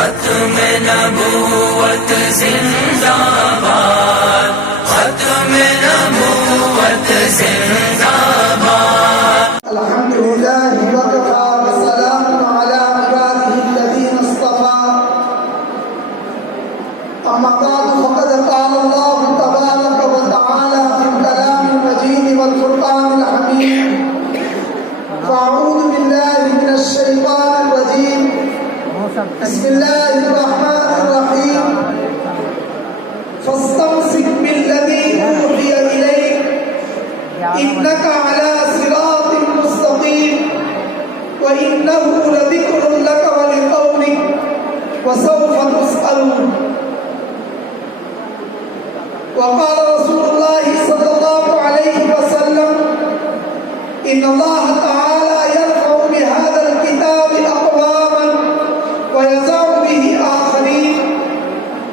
ختم نبوت زندہ باد، ختم نبوت زندہ باد۔ الحمدللہ وکفی وسلام علی عبادہ الذین اصطفی، اما بعد فقد قال اللہ تبارک وتعالی فی الکلام المجید والفرقان الحمید، فاعوذ باللہ من الشیطان الرجیم، بسم اللہ الرحمن الرحیم، فاستمسک بالذی اوحی الیک انک علی صراط مستقیم وانہ لذکر لک ولقومک وسوف تسألون۔ وقال رسول اللہ صلی اللہ علیہ وسلم ان اللہ تعالی يرفع بهذا الكتاب اقواما ويضع به آخرين،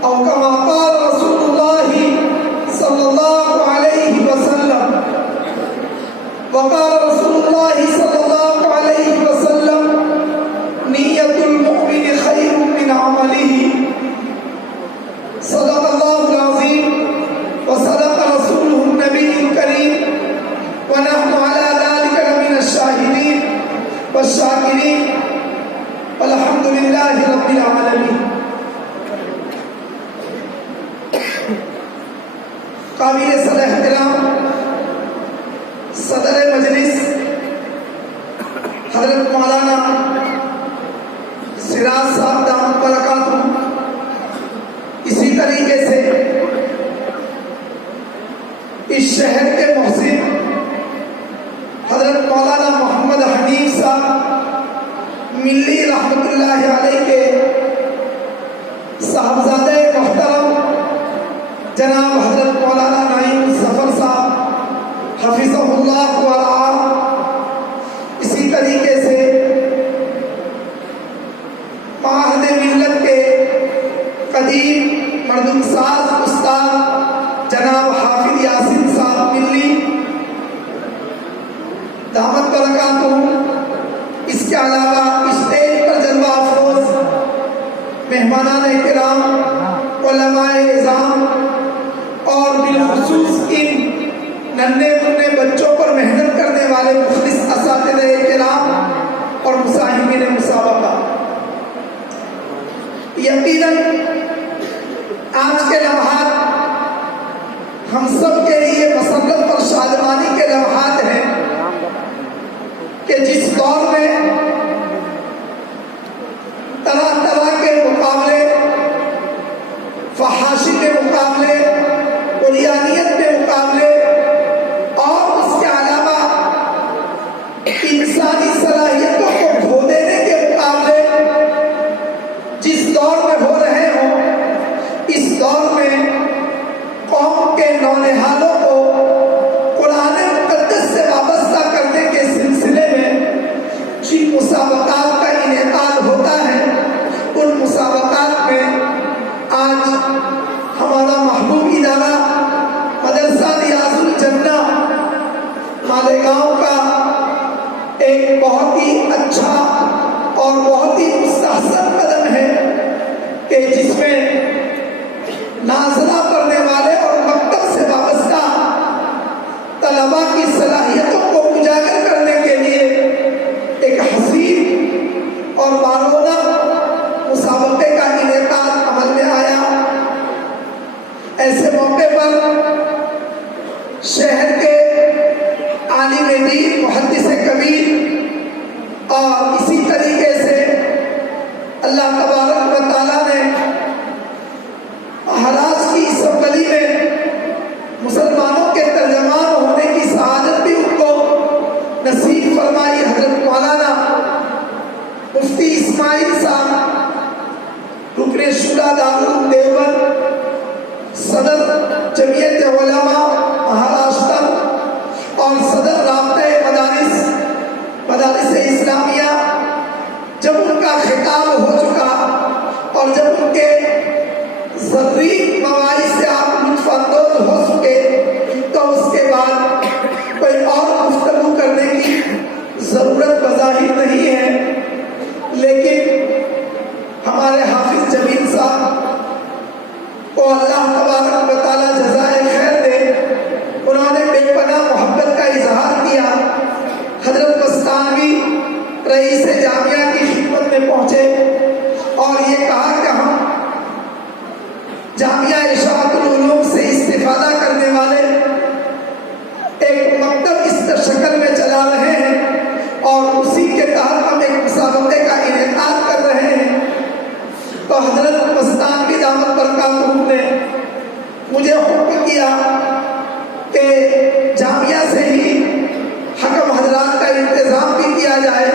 او كما قال رسول الله صلى الله عليه وسلم۔ وقال رسول الله صلى الله عليه وسلم نیت المؤمن خیر من عمله۔ صدق اللہ العظیم وصدق رسوله النبی الکریم ونحن على ذلك لمن الشاہدین والشاکرین والحمد للہ رب العالمین۔ قابل صدر احترام صدر مجلس حضرت مولانا سراج صاحب دامت برکاتہ، اسی طریقے سے اس شہر کے محسن حضرت مولانا محمد حنیف صاحب ملی رحمت اللہ علیہ کے صاحبزادہ محترم جناب حضرت مولانا نعیم ظفر صاحب حفظہ اللہ ورعاہ، اسی طریقے سے معہد ملت کے قدیم مردم ساز استاد جناب حافظ یاسین صاحب ملی دامت برکاتہ، اس کے علاوہ اسٹیج پر جلوہ افروز مہمانان کرام، علماء اعظام اور بالخصوص ان ننھے منھے بچوں پر محنت کرنے والے مخلص اساتذہ کرام اور مصاحبین مسابقہ، یقیناً آج کے لمحات ہم سب کے لیے مسرت اور شادمانی کے لمحات ہیں کہ جس دور میں طرح طرح کے مقابلے، فحاشی کے مقابلے، قریانیت کے مقابلے اور اس کے علاوہ انسانی صلاحیتوں کو کھو دینے کے مقابلے جس دور میں ہو رہے ہوں، اس دور میں قوم کے نونہالوں کو قرآن مقدس سے وابستہ کرنے کے سلسلے میں جن مسابقات کا انعقاد ہوتا ہے، ان مسابقات میں آج ہمارا محبوب ادارہ مدرسہ ریاض الجنہ مالیگاؤں کا ایک بہت ہی اچھا اور بہت ہی مستحسن قدم ہے کہ جس میں نازلہ پڑھنے والے اور مکتب سے وابستہ طلباء کی صلاحیتوں کو اجاگر کرنے کے لیے ایک حسین اور بارونق مسابقے کا انعقاد عمل میں آیا۔ ایسے موقع پر شہر کے عالم دین، محدث کبیر اور اسی طریقے سے اللہ تبارک و تعالیٰ نے مہاراج کی اس گلی میں مسلمانوں کے ترجمان ہونے کی سعادت بھی ان کو نصیب فرمائی۔ حضرت مولانا مفتی اسماعیل صاحب رکن شورا دارالعلوم دیوبند، صدر جمعیت علماء مہاراشٹر اور صدر رابطہ مدارس اسلامیہ، جب ان کا خطاب ہو چکا اور جب ان کے ضروری مواعظ سے آپ لطف اندوز ہو چکے تو اس کے بعد کوئی اور گفتگو کرنے کی ضرورت بظاہر نہیں ہے، لیکن ہمارے حافظ दामत बरकातहू ने मुझे हुक्म किया कि जामिया से ही हकम हजरात का इंतज़ाम भी किया जाए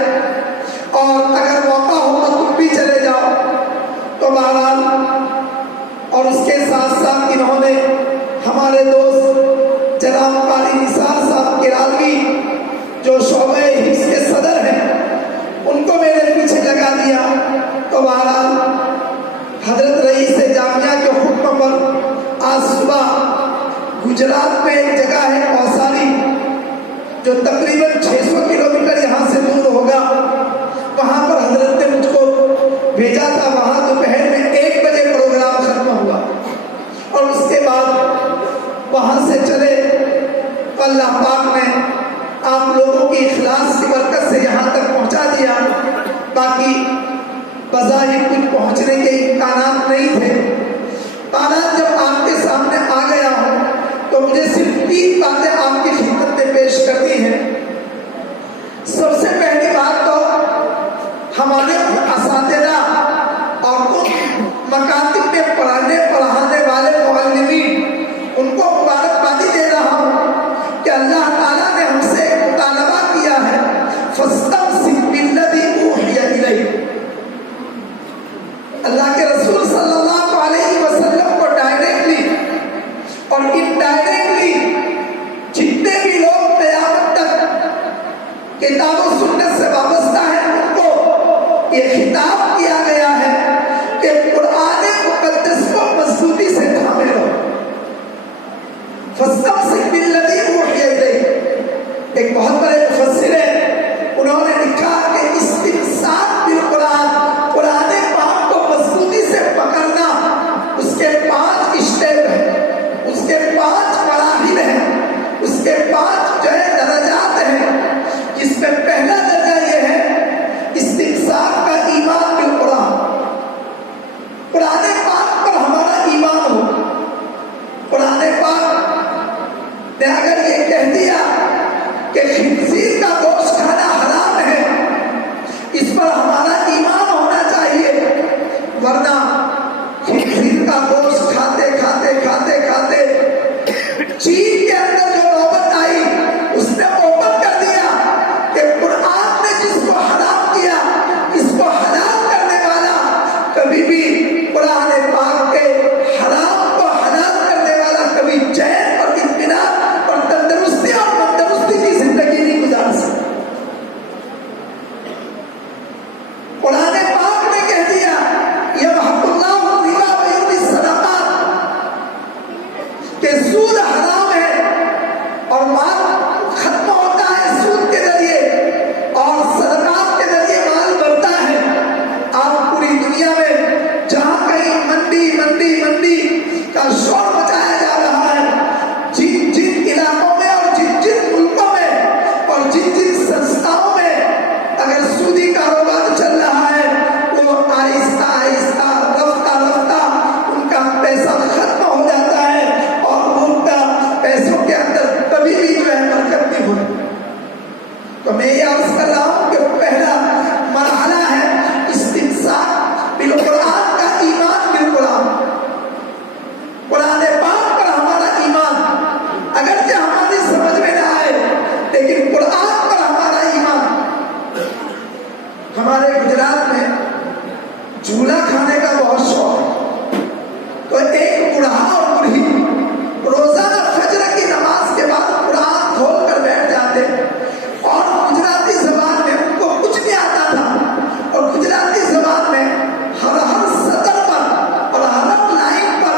और अगर मौका हो तो तुम भी चले जाओ। तो बहरहाल और उसके साथ साथ इन्होंने हमारे दोस्त जनाब कारी निसार साहब किरालवी जो शोबे हिफ्ज़ के सदर हैं उनको मेरे पीछे लगा दिया। तो बहरहाल हजरत रईस जामिया के हुक्म पर आज सुबह गुजरात में एक जगह है कौसारी जो तकरीबन 600 किलोमीटर यहाँ से दूर होगा, वहाँ पर हजरत ने मुझको भेजा था। वहाँ दोपहर में 1 बजे प्रोग्राम खत्म हुआ और उसके बाद वहाँ से चले। अल्लाह पाक ने आप लोगों की इखलास की बरकत से यहाँ तक पहुँचा दिया। बाकी बज़ाहिर कुछ पहुँचने के इम्कानात नहीं थे। हालात जब आपके सामने आ गया हूँ तो मुझे सिर्फ 3 बातें आपकी खिदमत में पेश करनी है। सबसे पहली बात तो हमारे असातिज़ा और उन मकातिब में पढ़ाने वाले मुअल्लिमीन उनको मुबारकबादी दे रहा हूँ कि अल्लाह ताला ने हमसे एक मुतालबा किया है, फस्तमसिक बिल्लज़ी ऊहिया इलैक। अल्लाह के रसूल सल्लल्लाहु अलैहि वसल्लम को डायरेक्टली और इनडायरेक्टली जितने भी लोग क़यामत तक किताब और सुन्नत से वाबस्ता है उनको ये खिताब किया गया है कि कुरान मुक़द्दस को मज़बूती से थामे रहो। फस्तमसिक बिल्लज़ी ऊहिया इलैक। एक बहुत बड़े मुफस्सिर हैं, उन्होंने लिखा कि इस्तिमसाक बिल कुरान, कुरान पाक को मज़बूती से पकड़ना, उसके 5 स्टेप हैं, उसके 5 मराहिल हैं, उसके 5 जो है दर्जात हैं, जिसमें पहला दर्जा ये है इस्तिमसाक का ईमान बिल कुरान। कुरान पाक पर हमारा ईमान हो। कुरान पाक ने अगर ये कह दिया कि खिंजीर का गोश्त खाना हराम है, इस पर हमारा ईमान होना चाहिए, वरना खिंजीर का गोश्त खाते खाते खाते खाते चीन के अंदर जो नौबत आई उसने ओपन कर दिया कि कुरान ने जिसको हराम किया इसको हलाल करने वाला कभी भी कुरान पाक के हराम को हलाल करने वाला कभी चैन और इत्मीनान और तंदुरुस्ती और तंदुरुस्ती की जिंदगी नहीं गुजार सकता। कुरान पाक ने कह दिया यमहकुल्लाहु रिबा व युर्बि सदक़ात कि सूद हराम है और माल खत्म होता है सूद के जरिए और सदक़ात के जरिए माल बढ़ता है। आप पूरी दुनिया में जहाँ कहीं मंडी मंडी मंडी का शोर मचाया जा रहा है, जिन जिन इलाकों में और जिन जिन मुल्कों में और जिन जिन संस्थाओं में अगर सूदी कारोबार चल रहा है वो आहिस्ता आहिस्ता रफ्ता रफ्ता उनका पैसा खत्म हो जाता है और उनका पैसों के अंदर कभी भी जो है बरकत नहीं होती। तो मैं ये अर्ज कर रहा हूँ कि पहला मरहला है इस्तिमसाक बिल कुरान का ईमान बिल कुरान। कुरान पाक पर हमारा ईमान अगरचे हमारी समझ में ना आए लेकिन कुरान पर हमारा ईमान। हमारे गुजरात में झूला खाने का बहुत शौक है, तो एक बूढ़ा और बूढ़ी रोजाना फजर की नमाज के बाद कुरान खोल कर बैठ जाते और गुजराती जबान में उनको कुछ नहीं आता था और गुजराती जबान में हर हर सतर पर और हर लाइन पर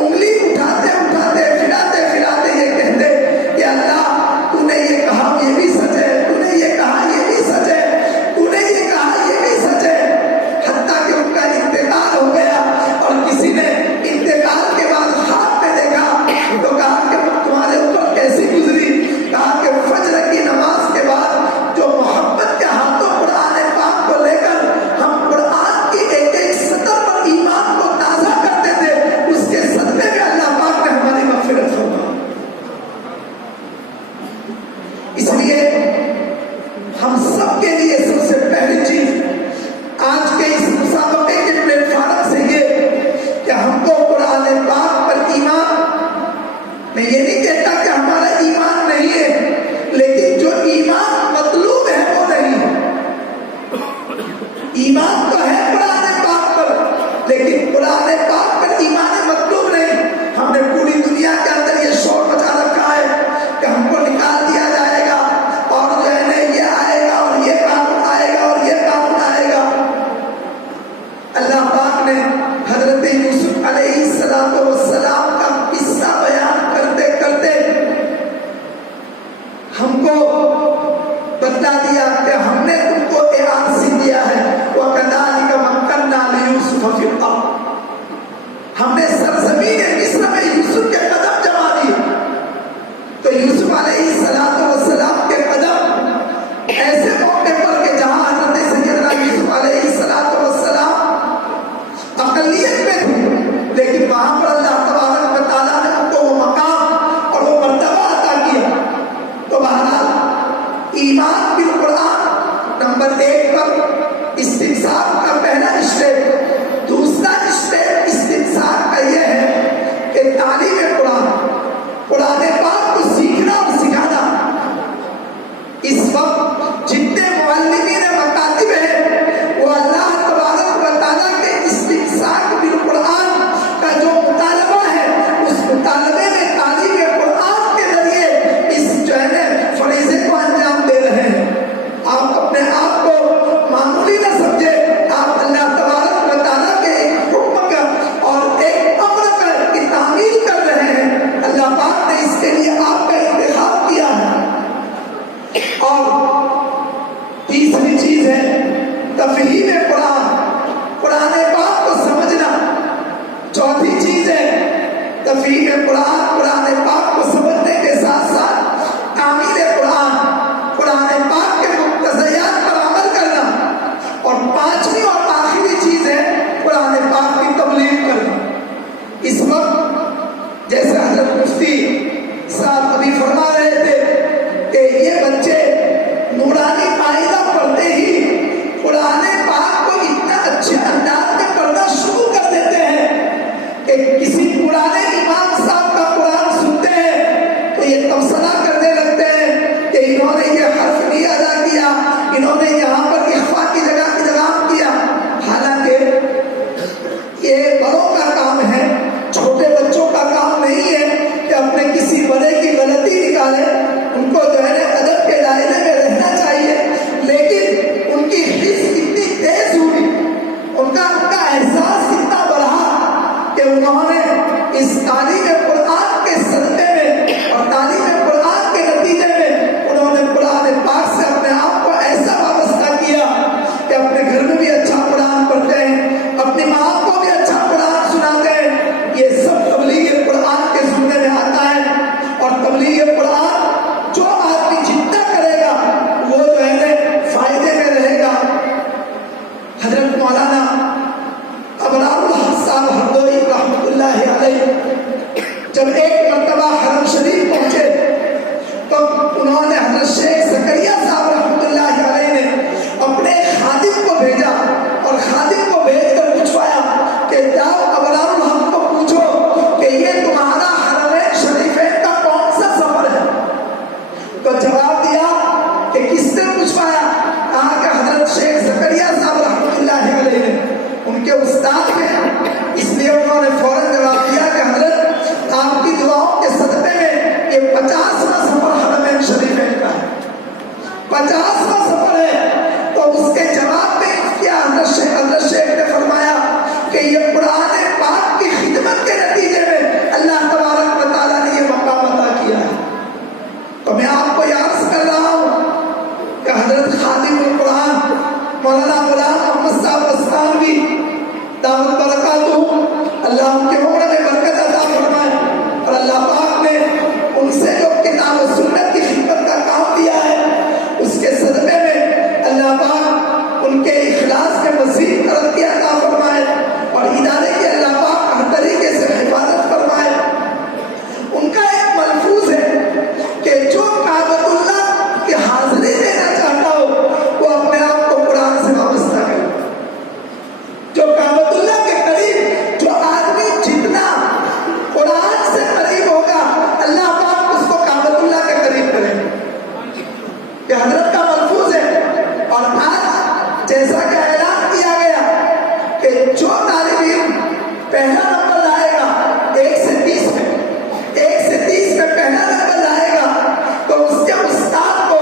उंगली उठाते उठाते फिराते फिराते ये कहते कि अल्लाह तूने ये कहा ये भी सच है, तूने ये कहा ये भी सच है, तूने ये कहा ये भी सच है। हत्ता कि उनका इंतकाल हो गया और किसी ने इंतकाल के बाद हाथ में देखा तो कहा अलैहिस्सलाम का किस्सा बयान करते करते हमको बता दिया कि हमने तुमको एआरसी दिया है, वकज़ालिक मक्कन्ना लियूसुफ फिल अर्द, हमने सरजमीन मिस्र में यूसुफ के कदम जमा दिए। तो यूसुफ अलैहिस्सलाम के कदम ऐसे मौके पर कि जहां हजरत सैयदना यूसुफ अलैहिस्सलाम अकलियत में थे, लेकिन वहां पर अल्लाह तबारक व तआला ने उनको वो मकाम और वो मर्तबा अता किया। तो बहरहाल ईमान बिल कुरान नंबर 1 पर इस्तिंसार का पहला स्टेप। दूसरा स्टेप इस्तिंसार का यह है कि तालीम कुरान, कुरान पाक को सीखना और सिखाना। इस वक्त जितने मुअल्लिमीन मकातिब हैं वो अल्लाह तबारक व तआला के इस्तिंसार बिल कुरान का जो मुतालबा है, उस मुतालबे में तालीम कुरान के जरिए इस जो है ना फरीज़े को अंजाम दे रहे हैं। आप अपने आप को मामूली न समझे, आप अल्लाह तबारक व तआला के एक हुक्म का और एक अम्र की तामील कर रहे हैं। अल्लाह पाक ने इसके लिए आपका इंतखाब किया है। और तीसरी चीज है तफहीम कुरान, कुरान पाक को समझना। चौथी चीज है तफहीम कुरान, कुरान पाक को समझने के साथ साथ तामील कुरान, कुरान पाक के मुक्तज़ियात पर अमल करना। और पांचवी और आखिरी चीज है कुरान पाक की तबलीग करना। इस वक्त जैसे हजरत मुफ्ती साहब अभी फरमा रहे थे कि ये बच्चे नूरानी कायदा पढ़ते ही कुरान पाक को इतना अच्छे अंदाज में पढ़ना शुरू कर देते हैं कि किसी पुराने इमाम साहब का कुरान सुनते हैं तो ये तबसरा करने लगते हैं कि इन्होंने ये हर्फ नहीं अदा किया, इन्होंने यहाँ पर इख्फा की जगह इदगाम किया। हालांकि ये बड़ों का काम है, छोटे बच्चों का काम नहीं है कि अपने किसी बड़े की गलती निकाले। उनको जो है ना अदब के दायरे में रहना चाहिए, लेकिन उनकी हिस्स इतनी तेज हुई, उनका एहसास इतना बढ़ा कि उन्होंने इस तालीम कुरान के सदक़े में और तालीम कुरान के नतीजे में उन्होंने कुरान पाक से अपने आप को ऐसा वाबस्ता किया कि अपने घर में भी अच्छा कुरान पढ़ते हैं, अपनी माँ को भी अच्छा कुरान सुनाते हैं। ये सब तबलीग कुरान के सुनने में आता है। और तबलीग कुरान जो आदमी जितना करेगा वो जो है ना फायदे में रहेगा। हजरत मौलाना अबरारुल हक साहब हरदोई रहमतुल्लाह अलैह जब एक मर्तबा हरम शरीफ पहुंचे तो उन्होंने हजरत शेख ज़करिया साहब रहमतुल्लाह अलैह ने अपने खादिम को भेजा और खादिम को भेजकर पूछवाया कि जाओ अबरारुल हक को पूछो कि ये तुम्हारा हरमैन शरीफैन का कौन सा सफर है। तो जवाब दिया कि किसने पूछवाया? कहा कि हजरत शेख ज़करिया साहब रहमतुल्लाह अलैह ने, उनके उस्ताद थे। इसलिए उन्होंने फौरन जवाब दिया कि हजरत आपकी दुआओं के सदक़े में ये 50वां सफर हरमैन शरीफैन का है, 50वां सफर है। तो उसके जवाब में क्या हजरत शेख ने फरमाया कि ये कुरान पाक की खिदमत के नतीजे में अल्लाह तबारक व तआला ने ये मकाम अता किया है। तो मैं आपको याद कर रहा हूँ कि हजरत खादिमुल कुरान मौलाना गुलाम मोहम्मद साहब अस्तानवी दामत बरकातुहू, अल्लाह उनके उम्र में बरकत अता फरमाए। और अल्लाह पाक ने उनसे जो किताब और सुन्नत की खिदमत का काम दिया है उसके सदक़े में अल्लाह पाक उनके इखलास में मज़ीद तरक्की अता फरमाए और इदारे की अल्लाह पाक हर तरीके से हिफाजत फरमाए। उनका एक मलफूज है कि जो काबतुल्लाह की हाज़िरी देना चाहता हो वो अपने आप को कुरान से वाबस्ता करे। जो काबतुल्लाह के करीब जो आदमी जितना कुरान से करीब होगा अल्लाह पाक उसको काबतुल्लाह के करीब करेगा। ये हजरत का मलफूज है। और आज जैसा कि ऐलान किया गया कि जो तालिब इल्म पहला नंबर लाएगा 1 से 30 में, 1 से 30 में पहला नंबर लाएगा तो उसके उस्ताद को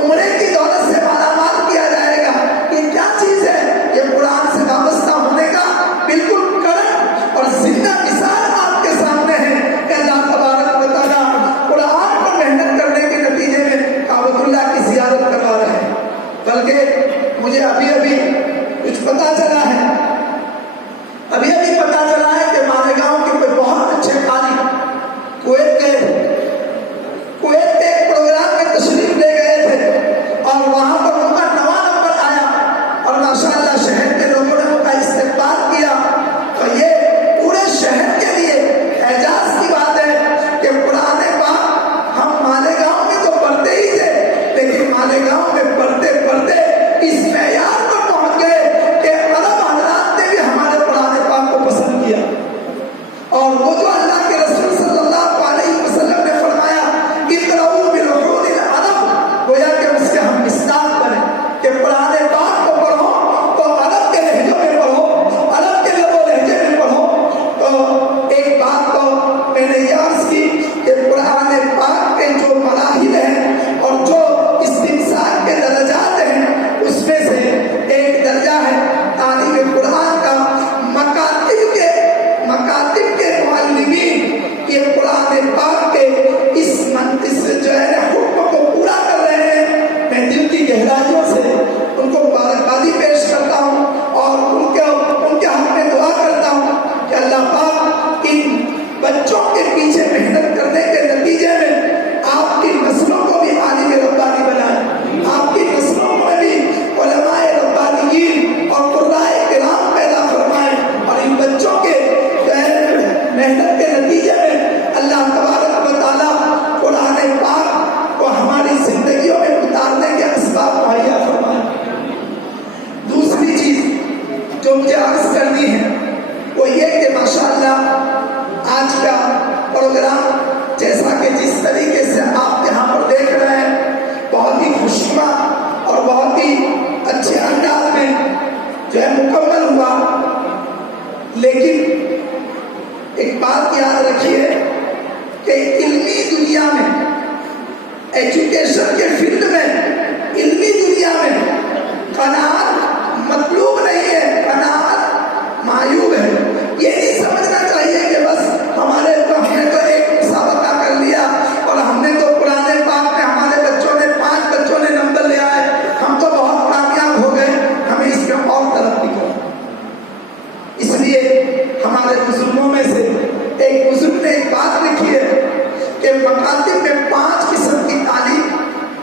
उम्रे की दौलत से मालामाल किया जाएगा। ये क्या चीज है? ये कुरान से वाबस्ता होने का बिल्कुल कड़क और जिंदा मिसाल لیکن ایک بات یاد رکھیے کہ علمی دنیا میں، ایجوکیشن کے فیلڈ میں، علمی دنیا میں قناعت مطلوب نہیں ہے، قناعت معیوب ہے۔ یہ نہیں سمجھنا چاہیے کہ بس ہم نے تو ایک مسابقہ کر لیا اور ہم نے تو قرآن پاک میں ہمارے بچوں نے 5 بچوں نے نمبر لے آئے، ہم تو بہت کامیاب ہو گئے، ہمیں اس میں اور ترقی کرو۔ اس لیے ہمارے بزرگوں میں سے ایک بزرگ نے ایک بات لکھی ہے کہ مکاتب میں 5 قسم کی تعلیم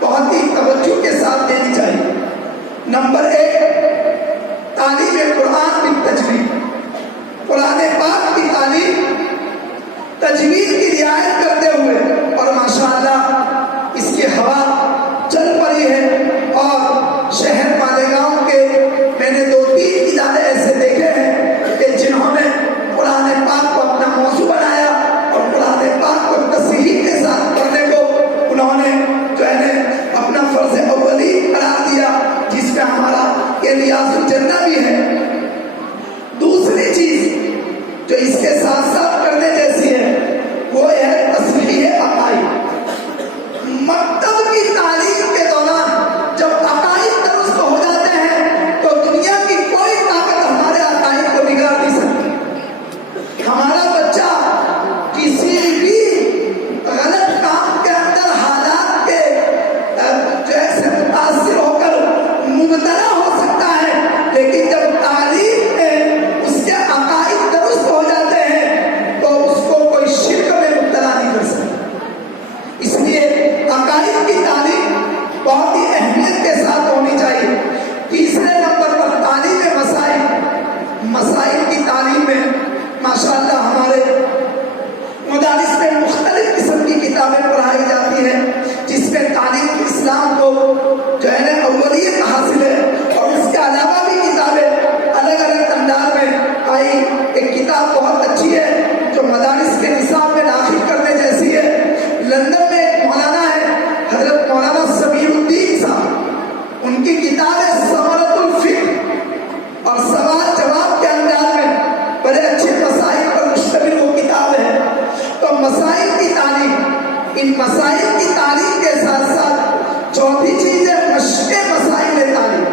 بہت ہی توجہ کے ساتھ دینی چاہیے۔ نمبر 1، تعلیم قرآن بالتجوید، قرآن پاک کی تعلیم تجوید کی رعایت کرتے ہوئے، اور ماشاءاللہ اس کی ہوا چل پڑی ہے، اور شہر مالیگاؤں کے میں نے 2-3 ادارے ایسے دیکھے ہیں کہ جنہوں نے قرآن پاک کو اپنا موضوع بنایا اور قرآن پاک کو تصحیح کے ساتھ پڑھنے کو انہوں نے جو ہے اپنا فرض اولی قرار دیا، جس میں ہمارا یہ ریاض الجنہ بھی ہے۔ دوسری چیز جو اس کے ساتھ ساتھ کرنے جیسی ہے وہ ہے تصحیح عقائد۔ مکتب کی تعلیم کے دوران جب عقائد درست ہو جاتے ہیں تو دنیا کی کوئی طاقت ہمارے عقائد کو بگاڑ نہیں سکتی۔ ہمارا بچہ کسی بھی غلط کام کے اندر حالات کے جیسے متاثر ہو کر مبتلا ہو سکتا ہے، لیکن جب تعلیم میں اس کے عقائد درست ہو جاتے ہیں تو اس کو کوئی شرک میں مبتلا نہیں کر سکتا۔ اس لیے عقائد کی تعلیم بہت ہی اہمیت کے ساتھ ہونی چاہیے۔ تیسرے نمبر پر تعلیم مسائل، مسائل کی تعلیم میں ماشاءاللہ ہمارے مدارس میں مختلف قسم کی کتابیں پڑھائی جاتی ہیں، جس میں تعلیم اسلام کو جو ہے اولیت حاصل ہے، اور اس کے علاوہ بھی کتابیں الگ الگ انداز میں آئی۔ ایک کتاب بہت اچھی ہے جو مدارس کے نصاب میں داخل کرنے جیسی ہے۔ لندن میں ایک مولانا ہے حضرت مولانا سمیر الدین صاحب، ان کی کتاب ہے ثمرۃ الفکر، اور سوال جواب کے انداز میں بڑے اچھے مسائل پر مشتمل وہ کتاب ہے۔ تو مسائل کی تعلیم، ان مسائل کی تعلیم کے ساتھ ساتھ چوتھی چیز ہے مشق مسائل تعلیم،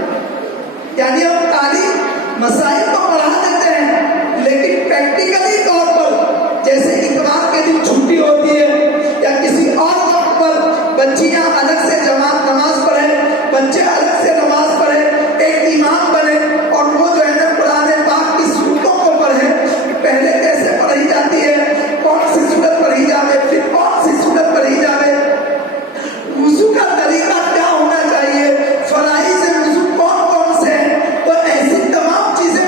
یعنی ہم تعلیم مسائل کو پڑھا دیتے ہیں لیکن پریکٹیکلی طور پر جیسے اتوار کے دن چھٹی ہوتی ہے یا کسی اور وقت پر بچیاں الگ سے جماعت نماز پڑھیں، بچے الگ سے نماز پڑھیں، ایک امام بنے اور وہ جو ہے قرآن پاک کی سورتوں کو پڑھیں، پہلے کیسے پڑھی جاتی ہے، کون سی سورت پڑھی جاوے، پھر کون سی سورت پڑھی جاوے، وضو کا طریقہ کیا ہونا چاہیے، فرائض وضو کون کون سے ہیں، تو ایسی تمام چیزیں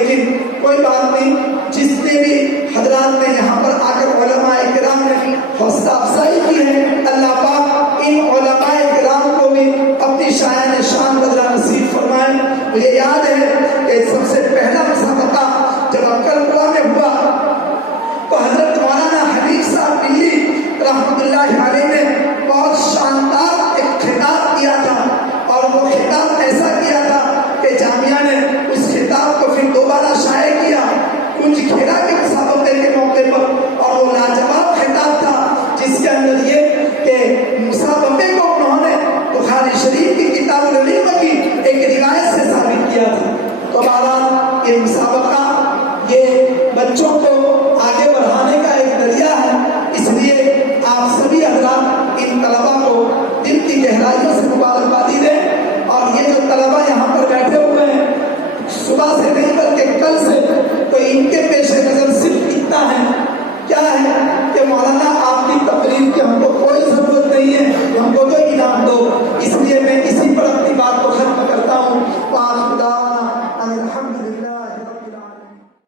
لیکن کوئی بات نہیں، جتنے بھی حضرات نے یہاں پر آ کر علماء کرام نے حوصلہ افزائی کی ہے، اللہ پاک ان علماء کرام کو بھی اپنی شایان شان بدلہ نصیب فرمائے۔ مجھے یاد ہے کہ سب سے پہلا مسابقہ جب اکرپورہ میں ہوا تو حضرت مولانا حبیب صاحب ملی رحمۃ اللہ علیہ نے بہت شاندار ایک خطاب کیا تھا، اور وہ خطاب ایسا کیا تھا کہ جامعہ نے اس خطاب کو پھر دوبارہ شائع کیا کنج کھیرا کے مسابقے کے موقع پر، اور وہ لاجواب خطاب تھا جس کے اندر یہ کہ مسابقے کو انہوں نے بخاری شریف کی کتاب العلم کی ایک روایت سے ثابت کیا تھا۔ تو بہرحال یہ مسابقہ یہ بچوں کو